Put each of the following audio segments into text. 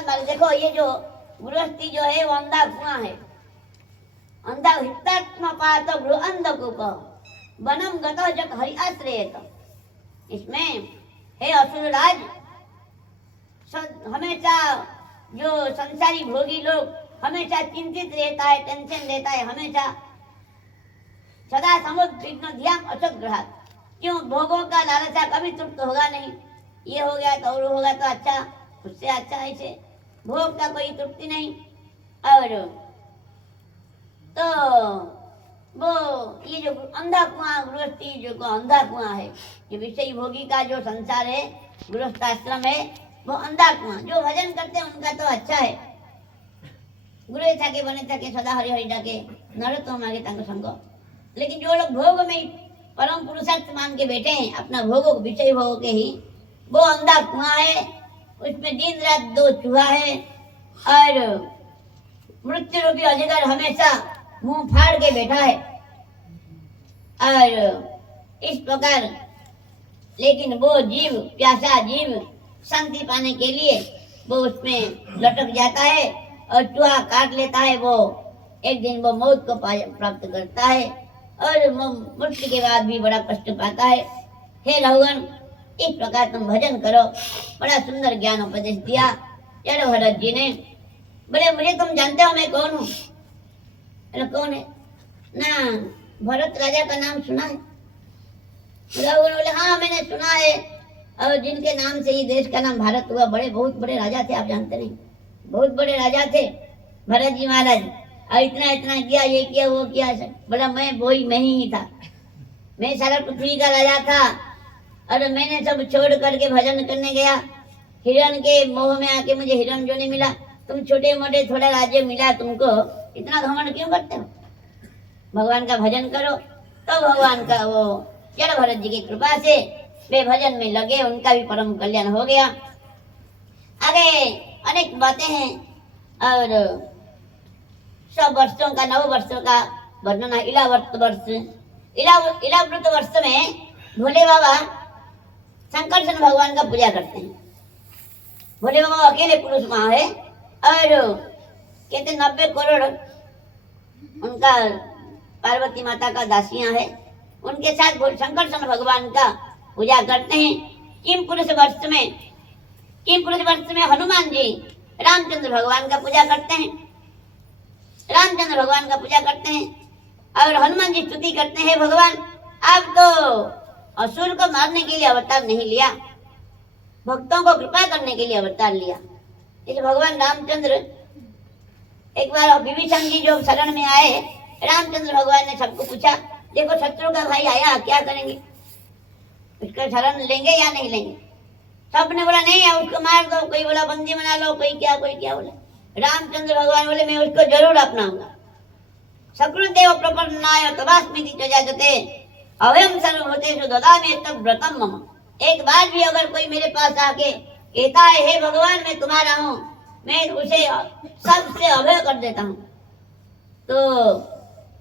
देखो ये जो गृहस्थी जो है वो अंधा कुआं है। अंधा हितात्मा पातो गृह अंधकूप वनम गतो जग हरि आश्रयत। इसमें हे असुरराज, हमेशा जो संसारी भोगी लोग हमेशा चिंतित रहता है, टेंशन लेता है, हमेशा सदा समुद्र ध्यान असत ग्रह। क्यों? भोगों का लालसा कभी तृप्त होगा नहीं। ये हो गया तो और होगा तो अच्छा, उससे अच्छा, ऐसे भोग का कोई तृप्ति नहीं। और तो वो ये जो अंधा कुआं गृहस्थी जो अंधा कुआं है, ये विषय भोगी का जो संसार है, गृहस्थ आश्रम है, वो अंधा कुआं। जो भजन करते हैं उनका तो अच्छा है। गुरु थाके बने थाके सदा हरि हरि डाके नर तो मांगे तांको संग। लेकिन जो लोग भोग में परम पुरुषार्थ मान के बैठे हैं, अपना भोगों विषय भोग के ही, वो अंधा कुआं है। उसमें दिन रात दो चूहा है और मृत्यु रूपी अजगर हमेशा मुंह फाड़ के बैठा है। और इस प्रकार लेकिन वो जीव, प्यासा जीव, शांति पाने के लिए वो उसमें लटक जाता है और चूहा काट लेता है। वो एक दिन वो मौत को प्राप्त करता है और मृत्यु के बाद भी बड़ा कष्ट पाता है। हे रघुगण, इस प्रकार तुम भजन करो। बड़ा सुंदर ज्ञान उपदेश दिया यार भरत जी ने। बोले मुझे तुम जानते हो मैं कौन हूँ? कौन है ना? भरत राजा का नाम सुना है? रघुगण बोले हाँ मैंने सुना है, और जिनके नाम से ही देश का नाम भारत हुआ। बड़े बहुत बड़े राजा थे, आप जानते नहीं, बहुत बड़े राजा थे भरत जी महाराज। और इतना इतना किया, ये किया वो किया। बोला मैं ही था, मैं सारा पृथ्वी का राजा था। और मैंने सब छोड़ करके भजन करने गया, हिरण के मोह में आके मुझे हिरण जो नहीं मिला। तुम छोटे मोटे थोड़ा राज्य मिला तुमको, इतना घमंड क्यों करते हो? भगवान का भजन करो। तो भगवान का वो जड़ भरत जी की कृपा से वे भजन में लगे, उनका भी परम कल्याण हो गया। आगे अनेक बातें हैं और 100 वर्षों का 9 वर्षों का वर्णन है। इलावर्त वर्ष, इलावृत वर्ष में भोले बाबा शंकरसन भगवान का पूजा करते हैं। भोले बाबा अकेले पुरुष वहां है और कहते 90 करोड़ उनका पार्वती माता का दासियां है, उनके साथ शंकरसन भगवान का पूजा करते हैं। किम पुरुष वर्ष में हनुमान जी रामचंद्र भगवान का पूजा करते हैं। रामचंद्र भगवान का पूजा करते हैं और हनुमान जी स्तुति करते हैं, भगवान आप तो असुर को मारने के लिए अवतार नहीं लिया, भक्तों को कृपा करने के लिए अवतार लिया। इस भगवान रामचंद्र एक बार विभीषण जी जो शरण में आए, रामचंद्र भगवान ने सबको पूछा देखो शत्रु का भाई आया, क्या करेंगे? उसका शरण लेंगे या नहीं लेंगे? सबने बोला नहीं, उसको मार दो। कोई बोला बंदी बना लो, कोई क्या बोले। रामचंद्र भगवान बोले मैं उसको जरूर अपनाऊंगा। सकृदेव प्रपन्नाय तवास्मिति त्यजाजते अवयम सर्वभूतेषु ददामि तत् व्रतम मम। एक बार भी अगर कोई मेरे पास आके कहता है हे भगवान मैं तुम्हारा हूँ, मैं उसे सबसे अभय कर देता हूँ। तो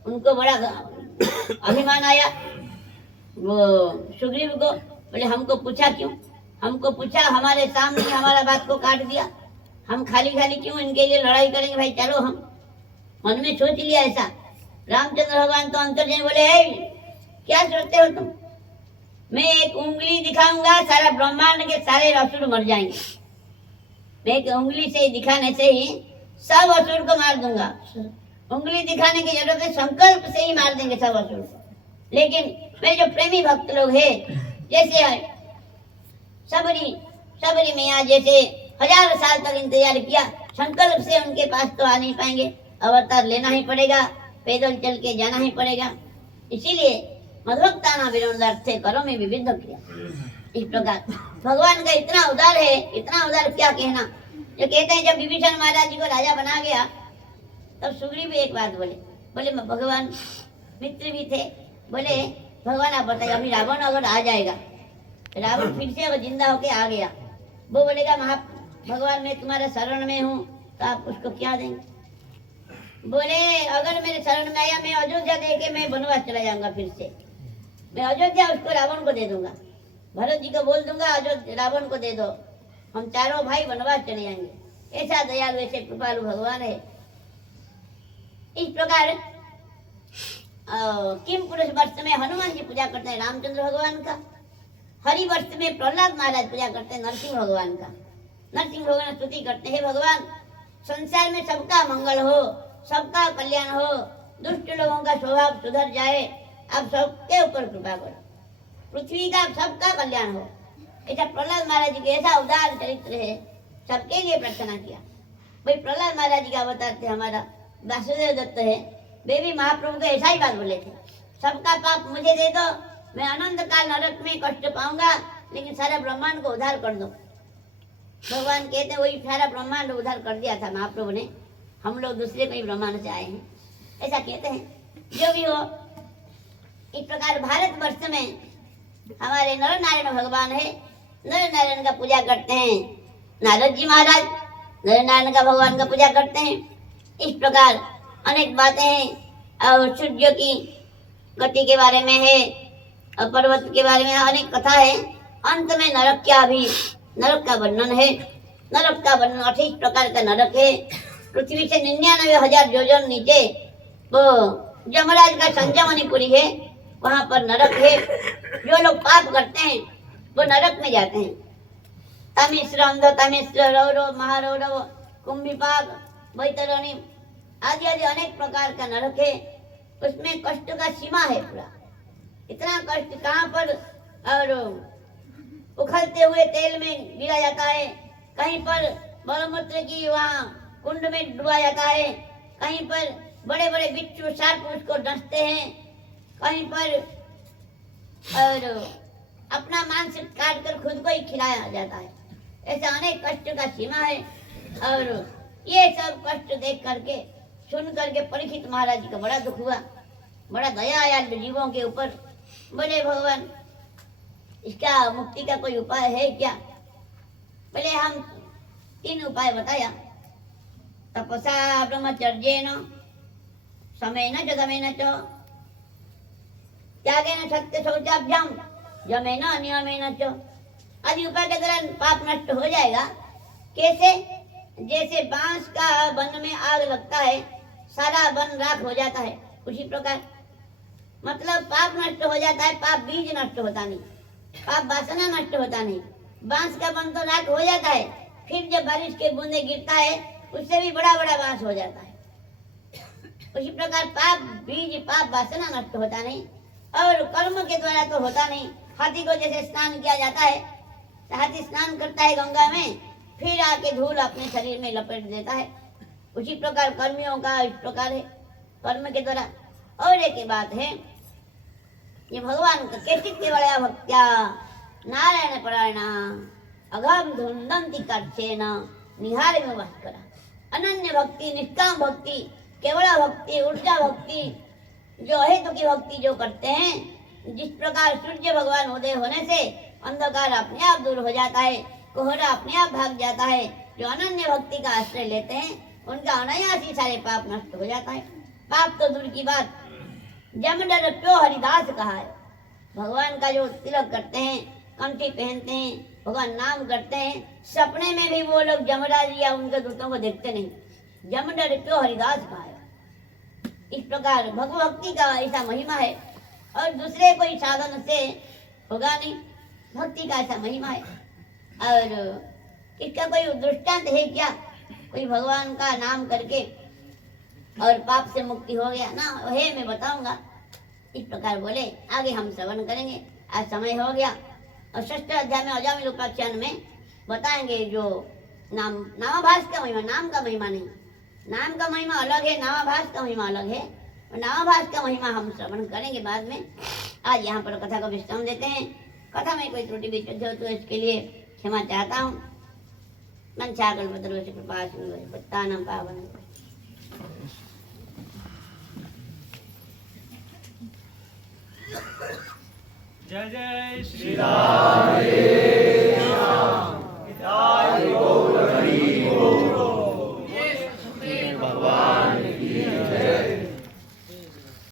उनको बड़ा अभिमान आया वो सुग्रीव को। बोले हमको पूछा क्यों? हमको पूछा, हमारे सामने हमारा बात को काट दिया, हम खाली क्यों इनके लिए लड़ाई करेंगे? भाई चलो, हम मन में सोच लिया ऐसा। रामचंद्र भगवान तो अंतर जैन बोले क्या सोचते हो तुम? मैं एक उंगली दिखाऊंगा, सारा ब्रह्मांड के सारे असुर मर जाएंगे। मैं एक उंगली से दिखाने से ही सब असुर को मार दूंगा। उंगली दिखाने की जरूरत है, संकल्प से ही मार देंगे सब असुर को। लेकिन मेरे जो प्रेमी भक्त लोग हैं, जैसे सबरी मैया जैसे 1000 साल तक इंतजार किया, संकल्प से उनके पास तो आ नहीं पाएंगे, अवतार लेना ही पड़ेगा, पैदल चल के जाना ही पड़ेगा। इसीलिए मधुक्ताना विनोदार्थे करो में विविध किया। इस प्रकार भगवान का इतना उदार है, इतना उदार क्या कहना। जो कहते हैं जब विभीषण महाराज जी को राजा बना गया, तब सुग्रीव भी एक बात बोले भगवान मित्र भी थे। बोले भगवान आप बताइए अभी रावण अगर आ जाएगा, रावण फिर से अगर जिंदा होके आ गया, वो बोलेगा भगवान मैं तुम्हारे शरण में हूँ, तो आप उसको क्या देंगे? बोले अगर मेरे शरण में आया, मैं अयोध्या दे के मैं वनवास चला जाऊंगा। फिर से मैं अयोध्या उसको रावण को दे दूंगा, भरत जी को बोल दूंगा अयोध्या रावण को दे दो, हम चारों भाई वनवास चले जाएंगे। ऐसा दयालु ऐसे कृपालु भगवान है। इस प्रकार किम पुरुष वर्ष में हनुमान जी पूजा करते हैं रामचंद्र भगवान का, हरि वर्ष में प्रहलाद महाराज पूजा करते हैं नरसिंह भगवान का। नरसिंह भगवान स्तुति करते हैं, भगवान संसार में सबका मंगल हो, सबका कल्याण हो, दुष्ट लोगों का स्वभाव सुधर जाए, आप सबके ऊपर कृपा करो, पृथ्वी का सबका कल्याण हो। ऐसा प्रहलाद महाराज जी के ऐसा उदार चरित्र है, सबके लिए प्रार्थना किया। भाई प्रहलाद महाराज जी का अवतार थे हमारा वासुदेव दत्त है, वे भी महाप्रभु को ऐसा ही बात बोले थे, सबका पाप मुझे दे दो, मैं अनंत काल नरक में कष्ट पाऊंगा, लेकिन सारा ब्रह्मांड को उद्धार कर दो। भगवान कहते हैं वही सारा ब्रह्मांड उद्धार कर दिया था महाप्रभु ने, हम लोग दूसरे कोई ब्रह्मांड से आए हैं, ऐसा कहते हैं। जो भी हो, इस प्रकार भारत वर्ष में हमारे नर नारायण भगवान है, नर नारायण का पूजा करते हैं। नारद जी महाराज नर नारायण का भगवान का पूजा करते हैं। इस प्रकार अनेक बातें हैं, और सूर्य की गति के बारे में है, और पर्वत के बारे में अनेक कथा है। अंत में नरक क्या, भी नरक का वर्णन है। नरक का वर्णन 28 प्रकार का नरक है। पृथ्वी से 99,000 योजन नीचे वो यमराज का संजमनीपुरी है, वहां पर नरक है। जो लोग पाप करते हैं वो नरक में जाते हैं। तमिश्र, अंध तमिश्र, रौरव, महारौरव, कुंभिपाक, वैतरणी आदि आदि अनेक प्रकार का नरक है। उसमें कष्ट का सीमा है पूरा, इतना कष्ट कहाँ पर, और उखलते हुए तेल में गिरा जाता है, कहीं पर मलमूत्र की वहाँ कुंड में डुबा जाता है, कहीं पर बड़े बड़े बिच्छू सर्प उसको डसते हैं, कहीं पर और अपना मांस काट कर खुद को ही खिलाया जाता है। ऐसा अनेक कष्ट का सीमा है। और ये सब कष्ट देख करके सुन करके परीक्षित महाराज जी का बड़ा दुख हुआ, बड़ा दया आया जीवों के ऊपर। बोले भगवान इसका मुक्ति का कोई उपाय है क्या? पहले हम 3 उपाय बताया, तपसा ब्रह्मचर्येन समेन च दमेन च त्यागेन सत्य शौचाभ्याम यमेन नियमेन च आदि उपाय के दौरान पाप नष्ट हो जाएगा। कैसे? जैसे बांस का वन में आग लगता है, सारा वन राख हो जाता है, उसी प्रकार मतलब पाप नष्ट हो जाता है। पाप बीज नष्ट होता नहीं, पाप वासना नष्ट होता नहीं। बांस का वन तो राख हो जाता है, फिर जब बारिश के बूंदे गिरता है उससे भी बड़ा बड़ा बांस हो जाता है। उसी प्रकार पाप बीज, पाप वासना नष्ट होता नहीं, और कर्म के द्वारा तो होता नहीं। हाथी को जैसे स्नान किया जाता है, हाथी स्नान करता है गंगा में, फिर आके धूल अपने शरीर में लपेट देता है, उसी प्रकार कर्मियों का इस प्रकार है, कर्म के द्वारा। और एक बात है, ये भगवान का केचित केवलया भक्त्या नारायण परायणा अघम धुंदंती कर्षेण निहार में भास्करा। अनन्य भक्ति, निष्काम भक्ति, केवला भक्ति, ऊर्जा भक्ति, जो हेतु की भक्ति जो करते हैं, जिस प्रकार सूर्य भगवान उदय होने से अंधकार अपने आप दूर हो जाता है, कोहरा अपने आप भाग जाता है। जो अनन्य भक्ति का आश्रय लेते हैं उनका अनायास ही सारे पाप नष्ट हो जाता है। पाप तो दूर की बात, जमडर प्यो हरिदास कहा है। भगवान का जो तिलक करते हैं, कंठी पहनते हैं, भगवान नाम करते हैं, सपने में भी वो लोग जमराज या उनके दूतों को देखते नहीं, जमडर प्यो हरिदास कहा है। इस प्रकार भगवभक्ति का ऐसा महिमा है, और दूसरे कोई साधन से होगा नहीं, भक्ति का ऐसा महिमा है। और इसका कोई दृष्टांत है क्या? कोई भगवान का नाम करके और पाप से मुक्ति हो गया ना? है, मैं बताऊंगा। इस प्रकार बोले, आगे हम श्रवण करेंगे। आज समय हो गया, और 6ठ अध्याय में अजामिल उपाख्यान में बताएंगे जो नामाभास का महिमा। नाम का महिमा नहीं, नाम का महिमा अलग है, नामाभास का महिमा अलग है। नामाभास का महिमा हम श्रवण करेंगे बाद में। आज यहाँ पर कथा को विश्राम देते हैं। कथा में कोई त्रुटि विचुति हो तो इसके लिए क्षमा चाहता हूँ। मन छागल बदलो से कृपा नाम पावन। जय जय श्री राम।